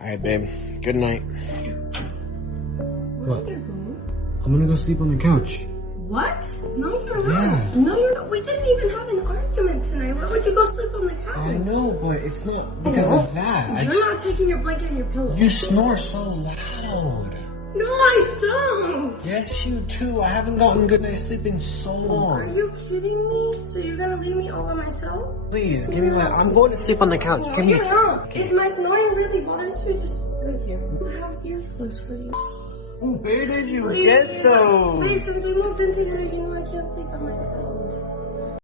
Alright, babe. Good night. What? I'm gonna go sleep on the couch. What? No, you're not. Yeah. No, you're not. We didn't even have an argument tonight. Why would you go sleep on the couch? I know, but it's not because of that. You're not taking your blanket and your pillow. You snore so loud. No, I don't. Yes, you do. I haven't gotten good night's sleep in so long. Are you kidding me? So you're gonna leave me all by myself? Please, give me my... I'm going to sleep on the couch. No, Give me... you're not. If my snoring really bothers you, just right here. I have earplugs for you. Where did you get those? Please, since we moved in together, you know I can't sleep by myself.